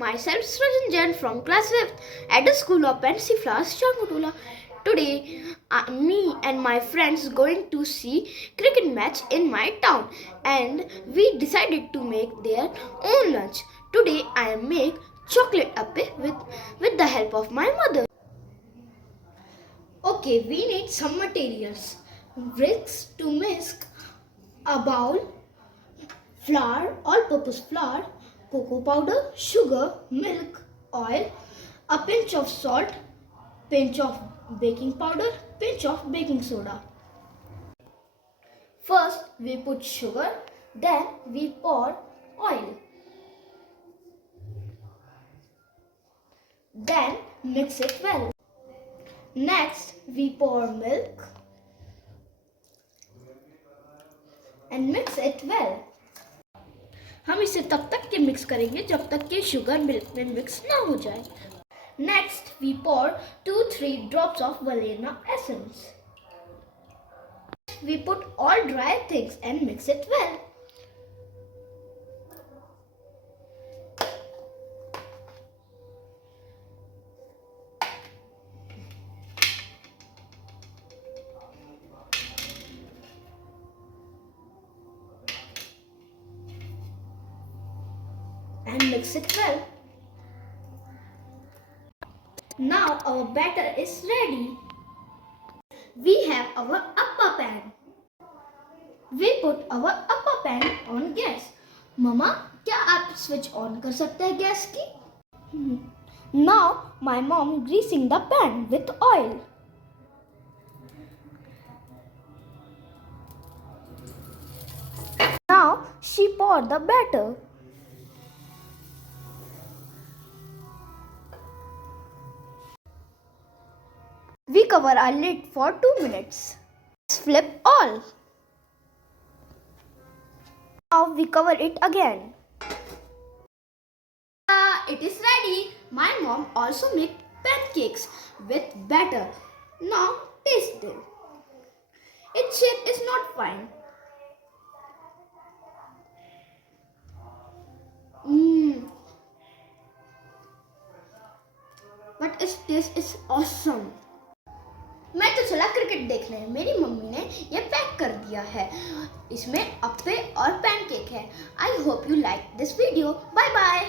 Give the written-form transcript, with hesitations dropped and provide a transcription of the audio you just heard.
myself Srajan Jain from class 5th at the school of Fancy Flowers, Changotola. Today, me and my friends going to see cricket match in my town, and we decided to make their own lunch. Today, I make chocolate appe with the help of my mother. Okay, we need some materials. Bricks to mix, a bowl, flour, all-purpose flour, cocoa powder, sugar, milk, oil, a pinch of salt, pinch of baking powder, pinch of baking soda. First we put sugar, then we pour oil. Then mix it well. Next we pour milk and mix it well. हम इसे तब तक के mix करेंगे जब तक कि sugar milk में मिक्स ना हो जाए. Next we pour 2-3 drops of vanilla essence. We put all dry things and mix it well. And mix it well. Now our batter is ready. We have our upper pan. We put our upper pan on gas. Mama, क्या आप switch on कर सकते हैं gas की? Now my mom greasing the pan with oil. Now she pour the batter. We cover our lid for 2 minutes. Flip all. Now we cover it again. It is ready. My mom also make pancakes with batter. Now taste them. Its shape is not fine. But its taste is awesome. मैं तो चला cricket देखने. मेरी mummy ने ये pack कर दिया है. इसमें अप्पे और पैनकेक है. I hope you like this video. Bye bye.